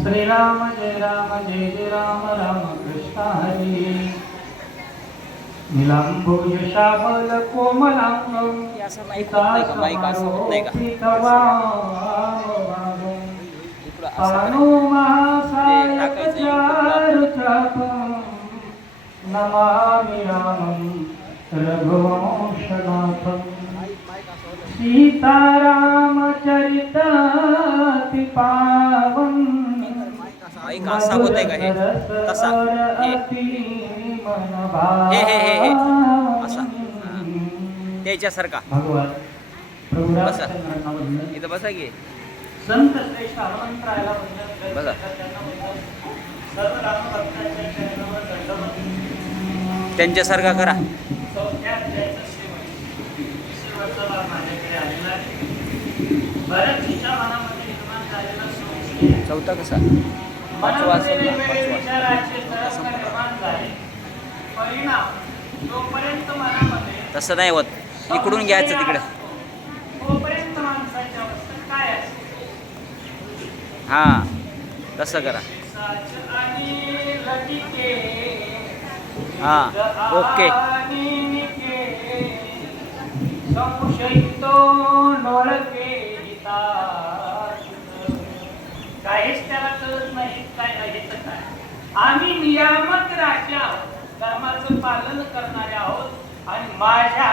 श्रीराम जय राम जय जय राम राम कृष्ण हरी निलांबोज श्यामल कोमलांगं पानो महासायकचारुचापं नमामि रामं रघुवंशनाथं सीतारामचरिताति पावन असा होतंय का हे तसा हे असा त्याच्यासारखा बसा इथं बसा की संत श्रेष्ठ हनुमंतरायाला बसा त्यांच्यासारखा करा चौथा कसा पाचवा तसं नाही होत इकडून घ्यायचं तिकडे हा तसं करा हा ओके काहीच त्याला कळत नाही काय आहे तर काय आम्ही नियामक राजा आहोत धर्माचं पालन करणारे आहोत आणि माझ्या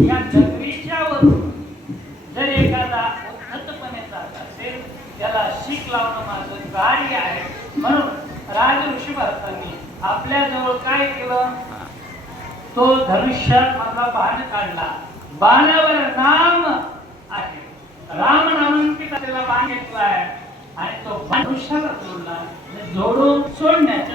या नगरीच्या वरून जर एखादा उद्धतपणे जात असेल त्याला शीख लावणं माझं कार्य आहे म्हणून राज ऋषी भरतांनी आपल्या जवळ काय केलं तो धनुष्यात मधला बाण काढला बाणावर नाम आहे राम नामांकित असलेला बाण घेतलाय आणि तो धनुष्याला जोडला जोडून सोडण्याचं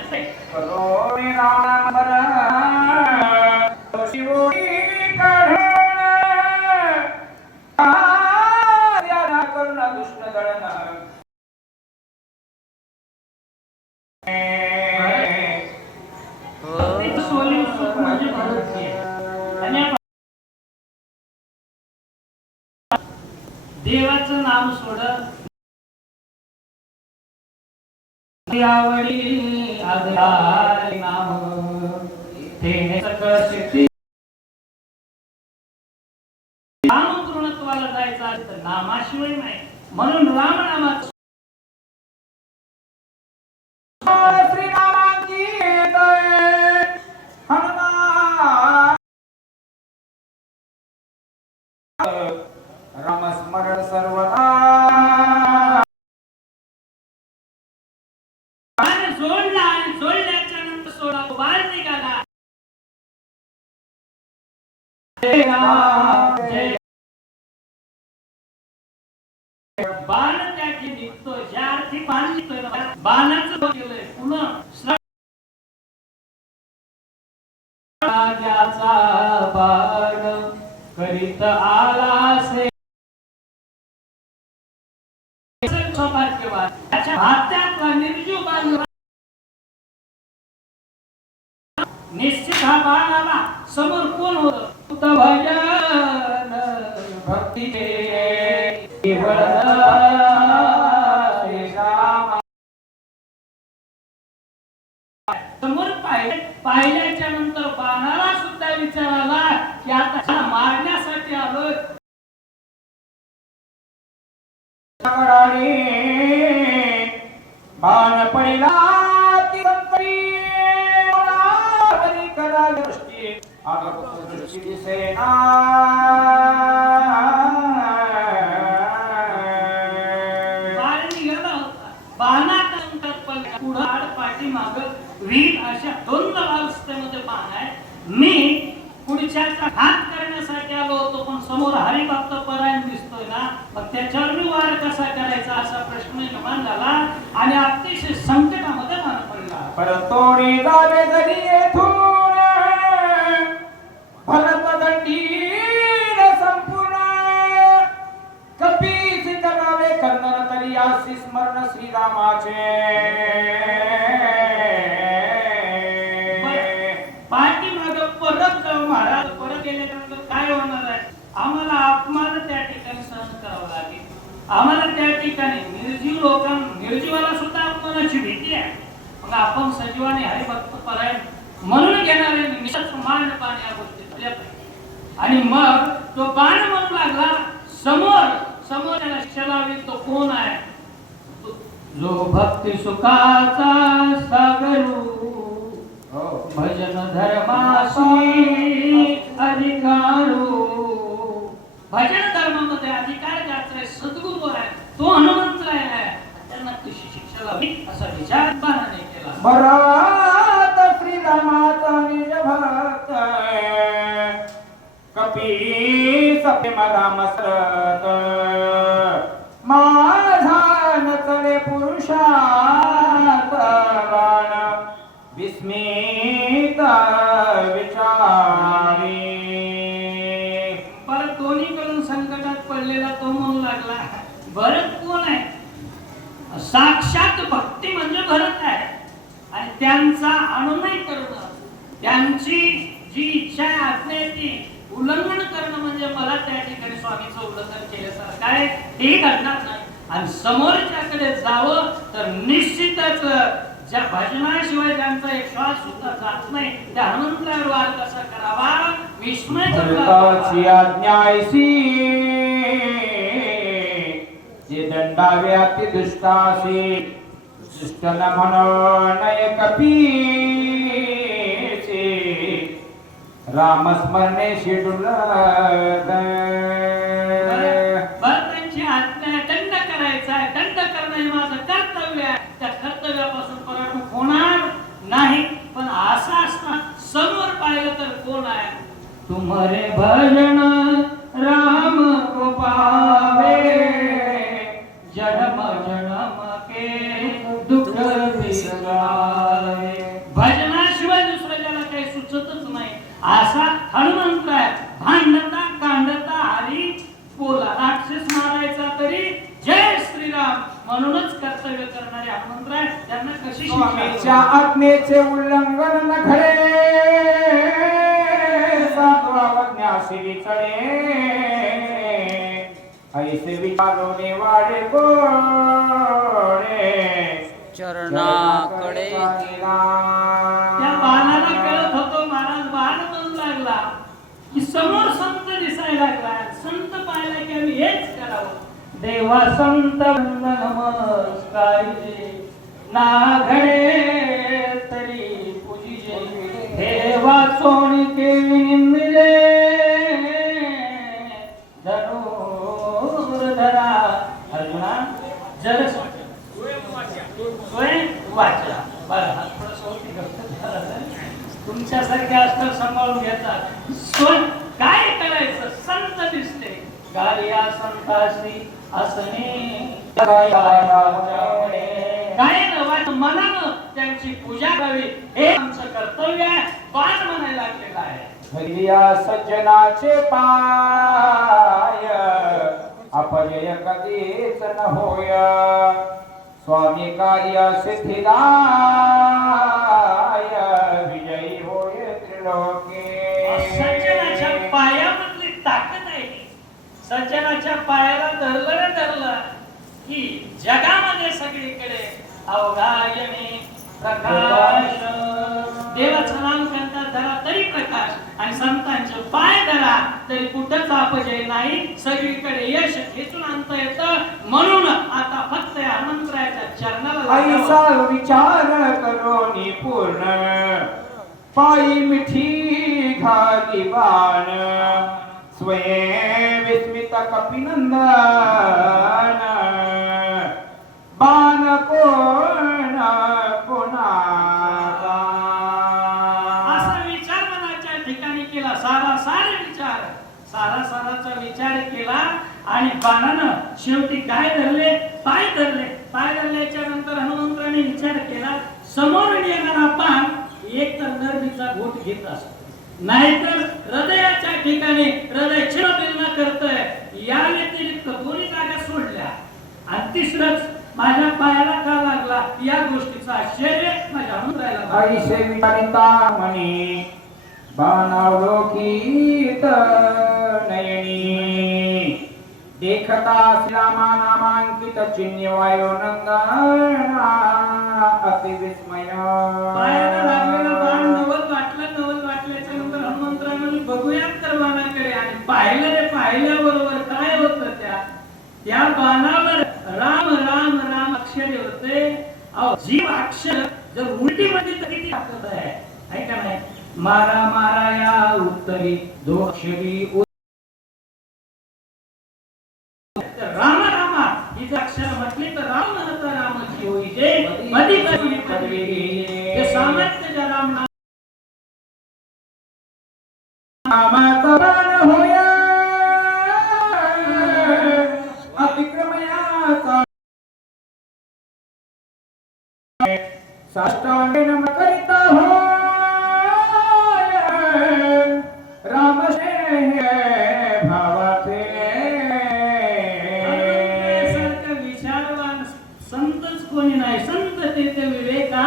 देवाचं नाम सोडत आवडी आधार नाम तेने सकळ सिद्धी नाम पूर्णत्वाला जायचं तर नामाशिवाय नाही म्हणून राम नामाचं श्रीरामांची हनुमान रामस्मरण सर्वदा सोडला आणि सोडल्याच्या नंतर सोडा बाहेर निघाला बाण त्याची निघतो ज्या अर्थी बाण निघतोय बाणाचं केलंय पुन्हा राजाचा बाण करीत आला से सौभाग्यवान त्याच्या हातातला निर्जीव बाण निश्चित हा बाण आला समोर कोण होत भजन भक्तीचे समोर पाहिल्याच्या नंतर बाणाला सुद्धा विचार आला की आता मारण्यासाठी आलोय बाण पडला अशा दोन अवस्थेमध्ये बाण आहे मी पुढच्याचा घात करण्यासाठी आलो होतो पण समोर हरिभक्त परायण दिसतोय ना मग त्याच्यावर मी वार कसा करायचा असा प्रश्न निर्माण झाला आणि अतिशय संकटामध्ये बाण पडला परतोडी जावे जरी येथून भरत दंडीर संपूर्ण कपीस करावे करणार तरी आसी स्मरण श्रीरामाचे परत जाऊ महाराज परत गेल्यानंतर काय आम्हाला अपमान त्या ठिकाणी सहन करावा लागेल. आम्हाला त्या ठिकाणी निर्जीवाला सुद्धा अपमानाची भीती आहे. मग आपण सजीवाने हरिभक्त परायण म्हणून घेणारे मान पान या गोष्टी झाल्या पाहिजे. आणि मग तो बाण म्हणू लागला समोर त्याला शलावी तो कोण आहे? जो भक्ती सुखाचा सागरू भजन धर्मासी अधिकारू. भजन धर्मामध्ये अधिकार ज्याचा आहे सद्गुरू आहे तो हनुमंत आहे. त्यांना कशी शिक्षा लावली असा विचार बाणाने केला. भरत श्रीरामाचा निज भक्त कपी सप्रेम राम सरत माझा नचले पुरुषात बाण विस्मित विचारी. परत दोन्हीकडून संकटात पडलेला तो म्हणू लागला भरत कोण आहे? साक्षात भक्ती म्हणजे भरत आहे. आणि त्यांचा अनुनय करणं, त्यांची जी इच्छा आहे आज्ञेची उल्लंघन करणं म्हणजे मला त्या ठिकाणी स्वामीचं उल्लंघन केल्यासारखं आहे. हे घडणार नाही. आणि समोरच्याकडे जावं तर निश्चितच ज्या भजनाशिवाय त्यांचा एक श्वास सुद्धा जात नाही त्या हनुमंतावर वार कसा करावा विस्मय भरताची आज्ञायसी जे दंडावे अति दुष्टासी दुष्ट न म्हणून कपीसी रामस्मरणे शिडुल. भरतांची आज्ञा दंड करायचा आहे. दंड करणं हे माझं कर्तव्य आहे. त्या कर्तव्यापासून परामुख होणार नाही. पण असं असता समोर पाहिलं तर कोण आहे? तुम्हारे भजन राम को पावे जन्म जन्म के दुःख विसरावे. भजनाशिवाय दुसरं ज्याला काही सुचतच नाही असा हनुमंत आहे. भांडता कांडता हरी बोला राक्षस मारायचा तरी जय श्रीराम म्हणूनच कर्तव्य करणारे हनुमंत आहे. त्यांना कशी स्वामीच्या आज्ञेचे उल्लंघन न खरे सात्वाज्ञासी विचळे ऐसे विचारोने वाढे गोडे चरणाकडे त्या बाणाला कळत होतो महाराज बाण म्हणू लागला की समोर संत दिसायला लागला. संत पाहिला की आम्ही हेच करावं. देवा संत नमस्कार ना घडे तरी पूजिजे देवा सोनी के निंदिले धनुर्धरा अर्जुना जर वाचा बरं तुमच्यासारख्या असतात सांभाळून घेतात. सोन काय करायचं? संत दिसते गालिया संतासी असणे काय न मनानं त्यांची पूजा करावी हे आमचं कर्तव्य आहे. बाण म्हणायला लागलेला आहे. धैर्या सज्जनाचे पाय अपजय कधीच न होय स्वामी कार्य सिद्धिदाय विजयी होय त्रिलोके. सज्जनाच्या पायामधली ताकद आहे. सज्जनाच्या पायाला धरलं की जगामध्ये सगळीकडे अवघायने प्रकाश. देवाचं नाम करतात धरा तरी प्रकाश आणि संतांचे पाय धरा तरी कुठंच अपजय नाही. सगळीकडे यश खेचून आणता येतं. म्हणून आता फक्त या हनुमंतरायाच्या चरणाला ऐसा विचार करोनी पूर्ण पायी मिठी घाली बाण स्वयं विस्मित कपिनंदन बाण कोण कोणाचा. असा विचार मनाच्या ठिकाणी केला. साराचा विचार केला आणि बाणानं शेवटी काय धरले? पाय धरले. पाय धरल्याच्या नंतर हनुमंताने विचार केला समोर येणारा बाण एक तर नरबीचा घोट घेत असतो नाहीतर हृदयाच्या ठिकाणी हृदय छिन्न करतोय. या व्यतिरिक्त दोन्ही जागा सोडल्या आणि तिसरंच माझ्या पायाला का लागला या गोष्टीचा आश्चर्य माझ्या हनुमंताला. ऐसे विचारिता म्हणे बाणावलोकित नयनी देखता श्रीरामा नामांकित चिन्ह वायुनंदना अति विस्मय. पायाला लागलेला बाण नवल वाटल्याच्या नंतर हनुमंतराय म्हणले बघूयात तर बाणाकडे. आणि पाहिलं रे, पाहिल्याबरोबर काय होतं त्या बाणावर राम राम राम अक्षरे होते. अहो जीव अक्षर जर उलटी मध्ये तर किती ताकद आहे, ऐका नाही. मारा मारा या उत्तरी दोक्षरी राम रामा ही जर अक्षर म्हटली तर राम म्हणता रामाची होई जे मधी कधी पदवी हे सामर्थ्य ज्या राम नामाचा बाण होया अतिक्रमयाचा साष्टांगे नम करिता होय राम भावाचे विचारवान संतच कोणी नाही. संत ते विवेका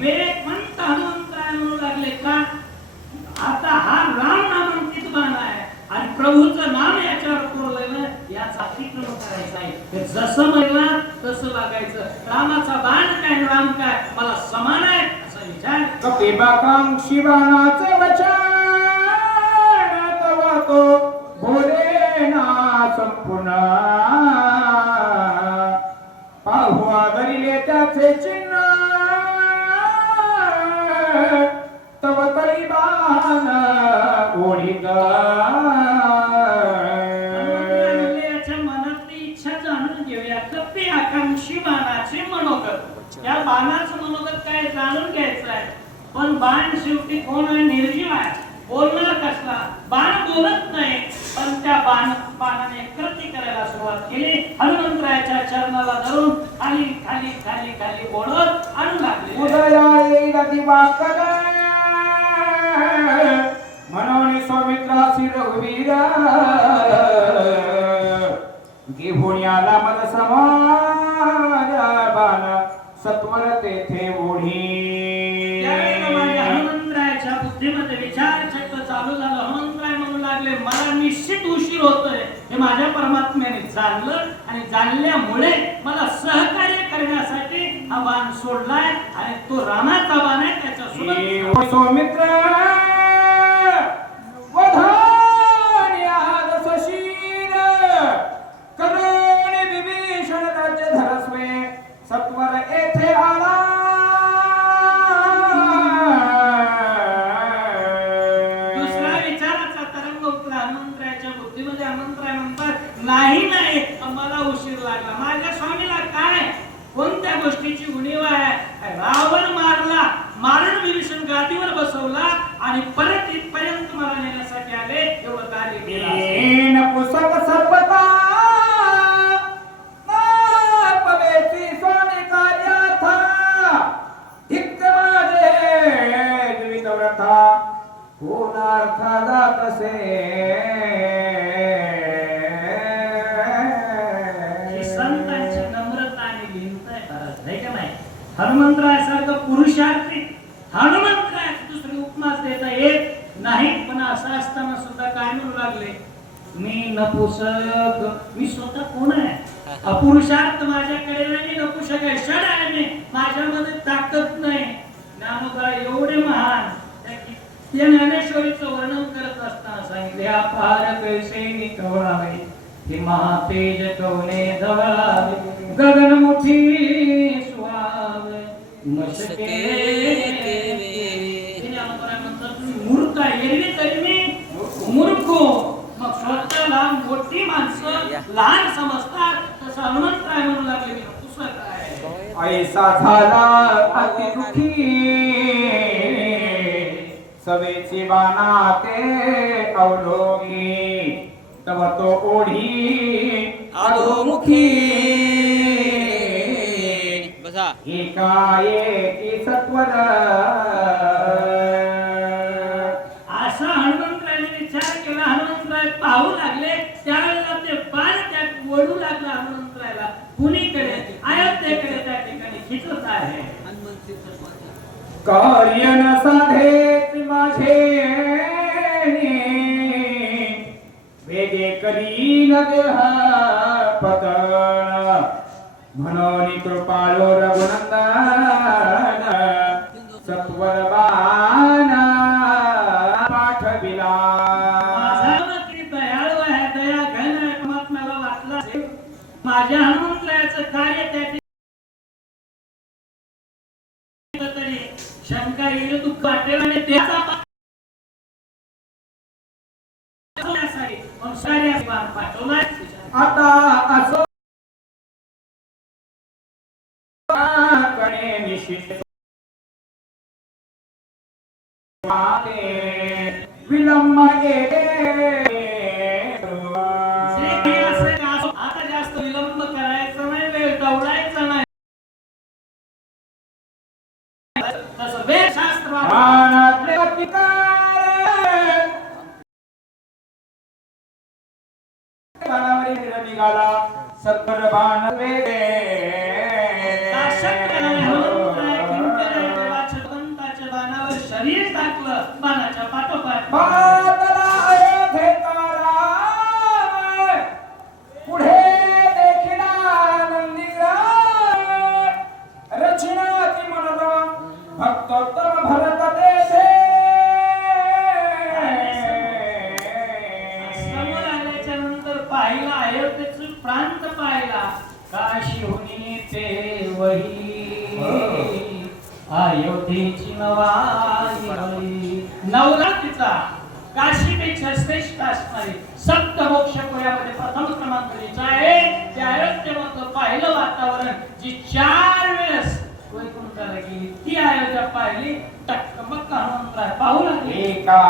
विवेक म्हणता हनुमंतराय म्हणू लागले का आता हा राम नामांकित बाण आहे आणि प्रभूचं नाम याच्यावर कोरलेलं, याचा अतिक्रम करायचा आहे. ते जसं म्हणला तसं वागायचं. रामाचा बाण काय राम काय मला समान आहे असा विचार. कपिबाकांक्षी बाणाचे वचन तवा तो भोले ना संपूर्ण पाहू आदरिले त्याचे चिन्ह तव तरी बाण ओढीत. याच्या मनातली इच्छा जाणून घेऊया. कपी आकांक्षी बाणाचे मनोगत. या बाणाचं मनोगत काय जाणून घ्यायचं आहे. पण बाण शेवटी कोण आहे? निर्जीव आहे. बोलणार कसला? बाण बोलत नाही, पण त्या बाणाने कृती करायला सुरुवात केली. हनुमंतरायाच्या चरणाला धरून खाली खाली खाली खाली ओढत आणू लागले. उदया येईल दिवाकर म्हणून सौमित्रासी रघुवीर घेऊन आला मद समाज बाण सत्वर तेथे ओढी. हनुमंतरायाच्या बुद्धीमध्ये विचार चक्र चालू झालं. हनुमंतराय म्हणू लागले मला निश्चित उशीर होतोय हे माझ्या परमात्म्याने जाणलं आणि जाणल्यामुळे मला सहकार्य करण्यासाठी हा बाण सोडलाय आणि तो रामाचा बाण आहे. त्याच्या सौमित्र वधान्याद सशील करुण विभीषण राज्य धरस्वे सत्वर येथे आला. दुसरा विचाराचा तरंग उठला हनुमंतरायाच्या बुद्धीमध्ये. हनुमंतराय म्हणतात नाही नाही मला उशीर लागला. माझ्या स्वामीला काय कोणत्या गोष्टीची उणीव आहे? रावण मारला, मारून विभीषण गादीवर बसवला आणि परत इथपर्यंत मला नेण्यासाठी आले. एवढं कार्य केलं. पुस्तक सर्वता पवेची स्वामी कार्याथा धिक्क माझे जीवित व्रथा होणार्था जात असे. ही संतांची नम्रता आणि लीनता आहे का नाही? हनुमंतरायासारखं पुरुषार्थी हनुमंतरायाची दुसरी उपमास देता येत नाही. पण असं असताना सुद्धा काय म्हणू लागले मी नपुसक. मी स्वतः कोण आहे? अपुरुषार्थ माझ्याकडे नाही, नपुसक आहे, षड आहे मी. माझ्यामध्ये ताकद नाही. ज्ञानोबा एवढे महान त्या ज्ञानेश्वरीचं वर्णन करत असताना सांगितले अपार कैसे निकवळावे ते महातेज कवने जवळावे गगनमुठी सुहावे मशके. मूर्ख आहे एरवी तरी मी मूर्ख. मग स्वतःला मोठी माणसं लहान समजतात. तसं हनुमंतराय म्हणू लागले मी पुस्तक आहे. ऐसा झाला अति दुखी सवेची बाणा ते अवलोकी तव तो ओढी अधोमुखी. बसा. एकाएकी सत्वर. असा हनुमंतरायाने विचार केला. हनुमंतराय पाहू लागले त्यावेळेला ते बाण त्यात ओढू लागला. हनुमंतरायाला कुणीकडे अयोध्येकडे त्या ठिकाणी खिचत आहे. कार्य न साधे माझे वेगे करीन देह पतन म्हणून कृपाळो रघुनंदन सत्वर बाणा पाठविला. माझा किती दयाळू आहे, दया घन आहे, परमात्म्याला वाटलं असेल. माझ्या हनुमंतरायाचं कार्य त्या तरी शंका येईल, दुःख वाटेल आणि त्याचा पाठवलाय. आता असो कणे निश्चित विलंब आता जास्त विलंब करायचा नाही, वेळ गवळायचा नाही. तसं वेदशास्त्र निघाला सत्तर बाण वेगे बाणावर शरीर टाकलं, बाणाच्या पाठोपाठ पुढे देखिना नंदीग्राम रचनाती मनोरा भक्तोत्तम भरत देशे. समोर आल्याच्या नंतर पाहिला अयोध्येचा प्रांत पाहिला. काशीहुनी ते वही अयोध्येची नवाई. नवरात्रीचा काशीपेक्षा श्रेष्ठ असणारी सप्तमोक्षपुऱ्यामध्ये प्रथम क्रमांक जिचा आहे. त्या अयोध्येमधलं पाहिलं वातावरण जी 4 वेळेस वैकुंठाला गेली, ती अयोध्या पाहिली. टक्कमक्क हनुमंतराय पाहू लागले. एका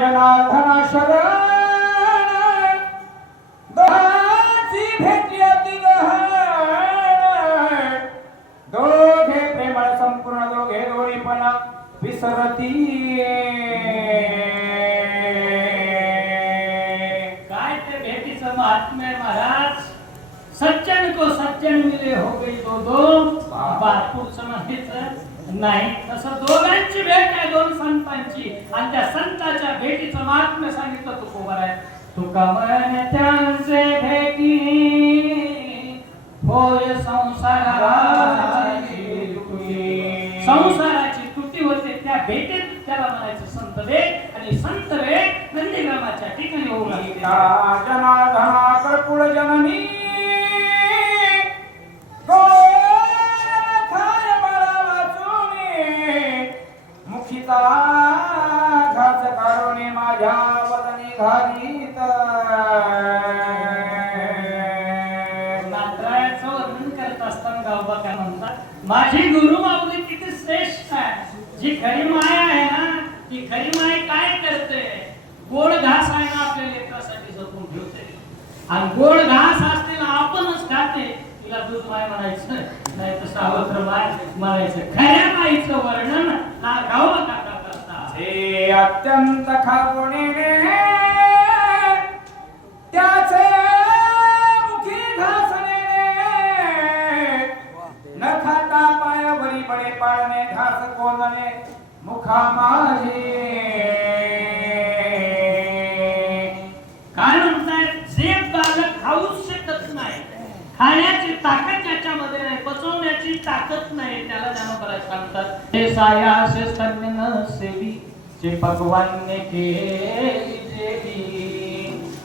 जनार्दना शरण दोहाची भेटी अति गहन. दोघे प्रेमळ संपूर्ण, दोघे दोळीपण विसरती. काय ते भेटीचं महात्म्य आहे महाराज. सज्जन को सज्जन मिले हो गई दो दो बात. पुढचं म्हणायचं नाही. तसं दोघांची भेट आहे, 2 संतांची, आणि त्या संतांच्या भेटीचं महात्म्य सांगितलं तुकोबर आहे. तुका म्हणे त्यांचे भेटी होय संसाराची तुटी होते. त्या भेटीत त्याला म्हणायचं संत वेग, आणि संत वेग नंदीग्रामाच्या ठिकाणी होऊ लागले. जनार्दना कर्पुळ जननी मुखिता घास काढणे माझ्या वदनी घालीत. नात्रायाचं वर्णन करत असताना गावबा काय म्हणतात, माझी गुरु माऊली किती श्रेष्ठ आहे. जी खरी माया आहे ना, ती खरी माया काय करते, गोड घास आहे ना आपल्या लेकरासाठी जपून ठेवते, आणि गोड घास असलेला आपणच खाते. तिला दूध माय म्हणायचं नाही तर सावत्र माय म्हणायचं. खऱ्या माईचं वर्णन ना गावबा काका करतात. हे अत्यंत खावणीने त्याचे मुखी घासणे न खाता पायावरी बळे पाळणे घास कोंदणे मुखा माझे. काय म्हणतायत, जे बालक खाऊच शकत नाही, खाण्याची ताकद त्याच्यामध्ये नाही, पचवण्याची ताकद नाही, त्याला ज्ञानोबा सांगतात. हे सायास स्तन्य न सेवी जे भगवान ने केली देवी.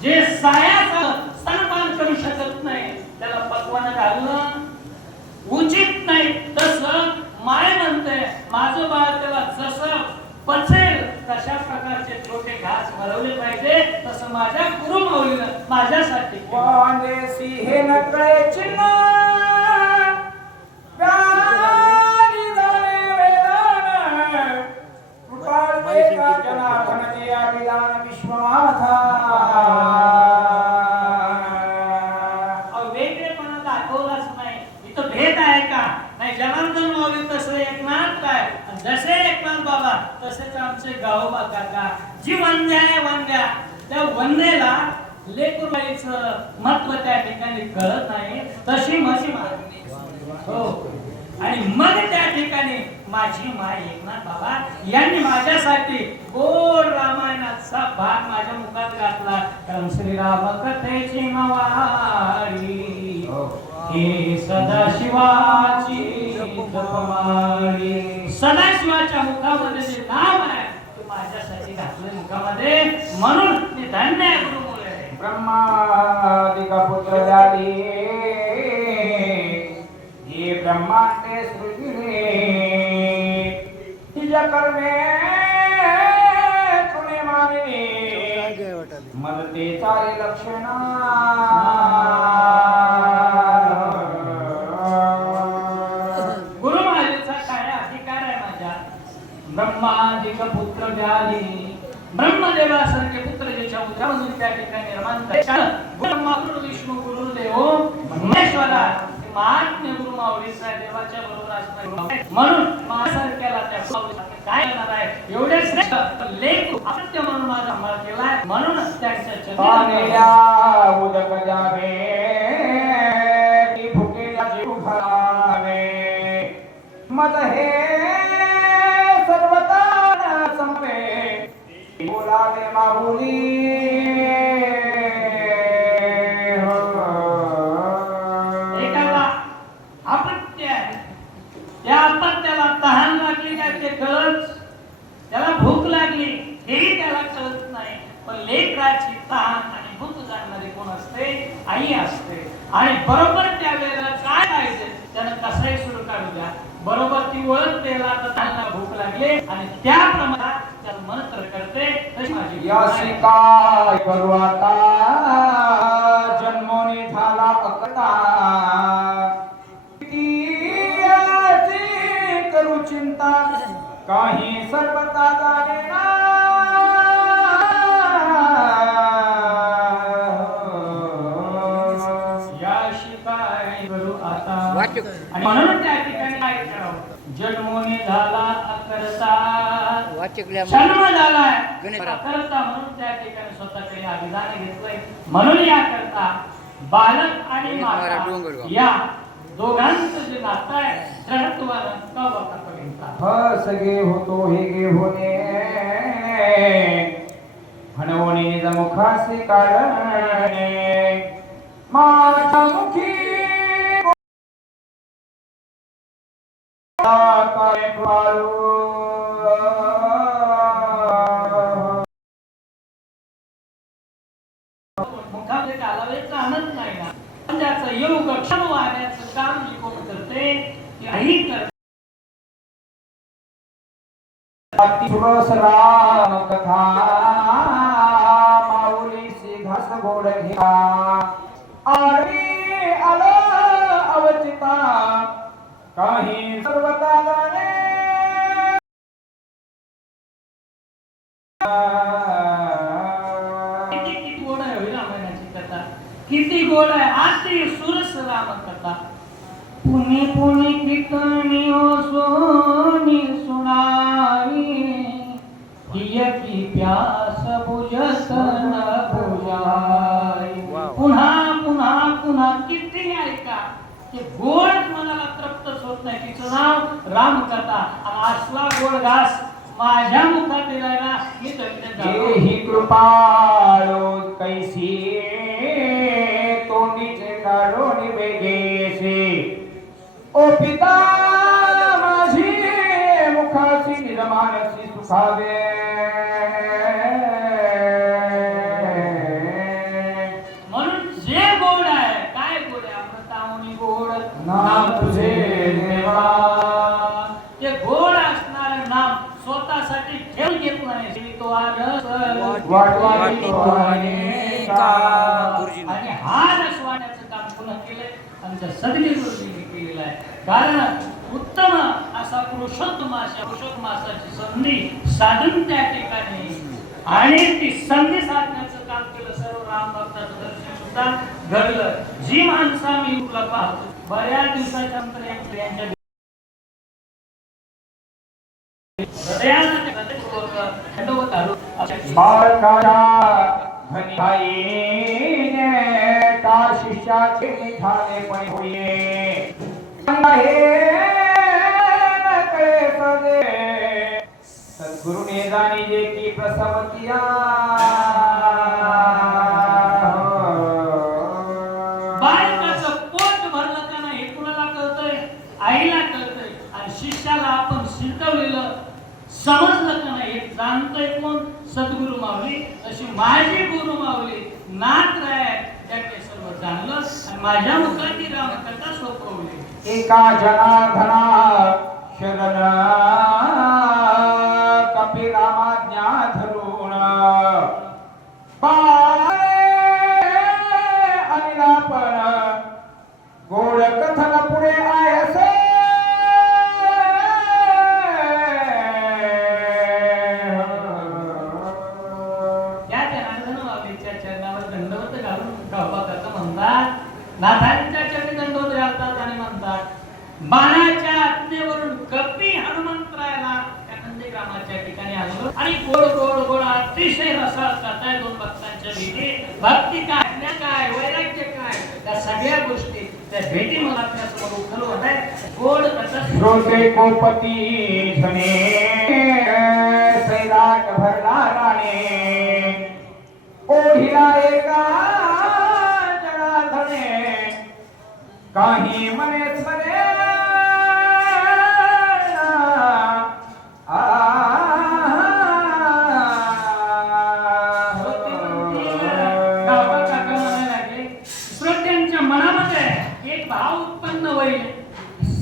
जे सायाचं स्तनपान करू शकत नाही, त्याला पक्वान घालणं उचित नाही. तसं माय म्हणते, माझं बाळ त्याला जसं पचेल तशा प्रकारचे छोटे घास भरवले पाहिजे. तसं माझ्या गुरु माऊलीनं माझ्यासाठी वांदेसी हे नकळे चिन्ह गाणी जाणे वेदान कृपाळ देवा जनार्दन जया विधान विश्वनाथा. वेगळेपणा दाखवलाच नाही. इथं भेद आहे का नाही. जनार्दन माऊली तसं एकनाथ काय, जसे एकनाथ बाबा तसेच आमचे गावोबा काका. जी वंद्या आहे वंद्या, त्या वंदेला लेकरूबाईचं महत्व त्या ठिकाणी कळत नाही. तशी म्हशी मारली हो, आणि मग त्या ठिकाणी माझी माय एकनाथ बाबा यांनी माझ्यासाठी गोड रामायणाचा भाग माझ्या मुखात घातला. श्रीराम कथेची नवाळी हे सदाशिवाची जपमाळी. सदाशिवाच्या मुखामध्ये जे नाम आहे ते माझ्यासाठी घातलं मुखामध्ये, म्हणून मी धन्य आहे गुरुमुळे. ब्रह्मादिक पुत्र झाली हे ब्रह्मांडे सृजिले तिच्या कर्मे तुने मानले मदते चाले लक्षणा. गुरु महाराजांचा काय अधिकार आहे माझ्या. ब्रह्मादिक पुत्र झाली, ब्रह्मदेवासारखे पुत्र ज्याच्या उदरामधून त्या ठिकाणी निर्माण झाले. ब्रह्मा गुरु विष्णू गुरुदेव महेश्वरा महात्म्य गुरु माऊलीचा देवाच्या बरोबर असणार, म्हणून माझ्यासारख्याला त्या काय करणार आहे. एवढे श्रेष्ठ लेख अपत्य म्हणून माझा अंमल केलाय, म्हणून त्यांच्या पाण्याला उदक जावे ती भुकेला जीव घालावे मत हे सर्वता संपे बोलावे माऊली. एकाला अपत्य आहे, त्या अपत्याला तहान लागली का ते कळत, त्याला भूक लागली हेही त्याला कळत नाही. पण लेकराची तहान आणि भूक जाणणारी कोण असते? आई असते. आणि बरोबर त्या वेळेला काय पाहिजे त्यानं कसाही सुरू काढू द्या, बरोबर ती ओळख द्यायला तर त्यांना भूक लागली आणि त्याप्रमाणे त्याला मंत्र करते. तशी माझी याशी काय करू आता जन्मोनी झाला अकता किती याची करू चिंता काही सर्वता जाणे ना. याशी काय करू आता. आणि म्हणून त्या ठिकाणी काय करावं. जन्मोनी झाला अकर्ता, जन्म झालाय अकर्ता, म्हणून त्या ठिकाणी स्वतःकडे अभिधान घेतलंय. म्हणून या करता बालक आणि माता या दोघांचं जे नातं आहे दृढत्वानं कवकापर्यंत सगे होतो हे गे होणे हनवणी निज मुखासी काढणे माझ्या मुखी काय पाळू. मुखामध्ये कालावेचा आनंद नाही ना, पण त्याचं योग क्षम वाहण्याचं काम मी कोण करते की आई करते. तुळस राम कथा माऊलीसी घास गोड घ्या आळी आल अवचिता काही सर्वता जाणे. किती गोड आहे होय रामायणाची कथा, किती गोड आहे. आती सुरस राम कथा. पुणे पुणे कीर्तनी हो सोनी सुनाई हिय की प्यास बुझत न बुझाई. पुन्हा पुन्हा पुन्हा किती ऐका ते गोड मनाला तृप्तच होत नाही. तिचं नाव रामकथा. आणि असला गोड घास माझ्या मुखात दिलाय ना, मी तर ही कृपाळो कैसी तोंडीचे काढून वेगेसे ओ पिता माझी मुखाची निर्माणसी सुखावे. म्हणून जे गोड आहे, काय गोड आहे, अमृताहुनी गोड नाम तुझे देवा. ते गोड असणारे नाम स्वतःसाठी ठेवून घेत नाही. जीवितो आरस वाटवाटी आणि हा रसवाण्याचं काम पुन्हा केलंय आमच्या सदगीर गुरुजींनी केलेलं आहे. कारण उत्तम असा पुरुषोत्तमाची संधी साधून त्या ठिकाणी आणि ती संधी साधण्याचं काम केलं. सर्व राम भक्ताचं दर्शन सुद्धा घडलं. जी माणसं मी तुला पाहतो बऱ्याच दिवसाच्या नंतर यांच्या बाळकाच्या धनिहाईने का शिष्याचे निघाले पण होये हे न कळे सदे सद्गुरुने जाणिले की प्रसवतिया माझी गुरु माऊली नाथ राय त्याचे सर्व जाणलं आणि माझ्या मुखाती रामकथा सोपवली. एका जनार्दना शरण कपिरामाज्ञा धरून अनिलापण गोड कथन पुढे आयसे त्या जनार्दन माऊलीच्या चरणावर दंडवत घालून काका म्हणतात, नाथांच्या चरणी दंडवत घालतात आणि म्हणतात, बाणाच्या आज्ञेवरून कपी हनुमंतरायाला त्या नंदीग्रामाच्या ठिकाणी आलो आणि गोड गोड गोड अतिशय रसाळ कथा दोन भक्तांच्या भेटी. भक्ती काय, ज्ञान काय, वैराग्य काय, त्या सगळ्या गोष्टी त्या भेटी मला आपल्यासमोर उखलवत आहे. गोड कथा श्रोते कोपती झणे सैराट भरला राणे ओढिला एका जनार्दने काही मनेच मने श्रोत्यांच्या मनामध्ये एक भाव उत्पन्न होईल.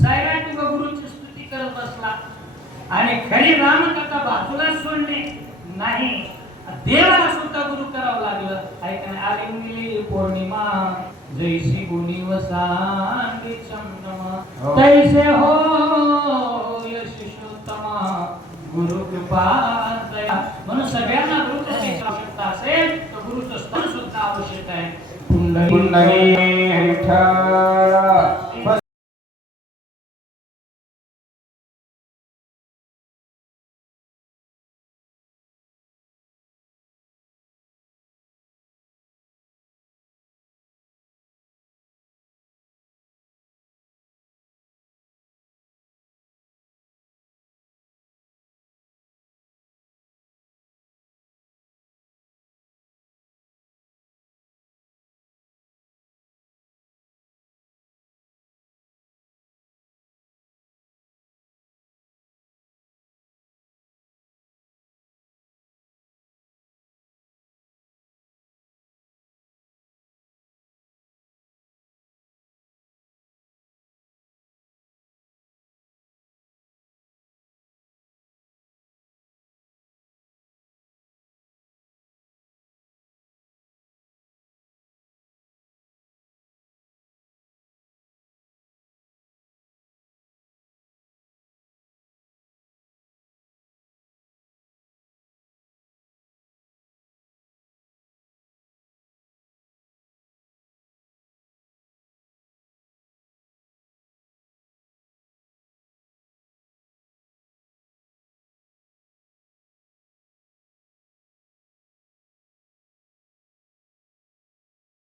सैराट गुरुची स्तुती करत बसला आणि खरी रामकथा बाजूला सोडणे नाही, देवाला सुद्धा गुरु करावं लागलं. ऐकणे आलिंगिली पौर्णिमा जैसी गुणी वसांगी चमचमा तैसे हो शिशोत्तमा गुरु कृपा दया. म्हणून सगळ्यांना गुरुची आवश्यकता असेल तर गुरुचं स्थान सुद्धा आवश्यक आहे. पुंडरी विठ्ठल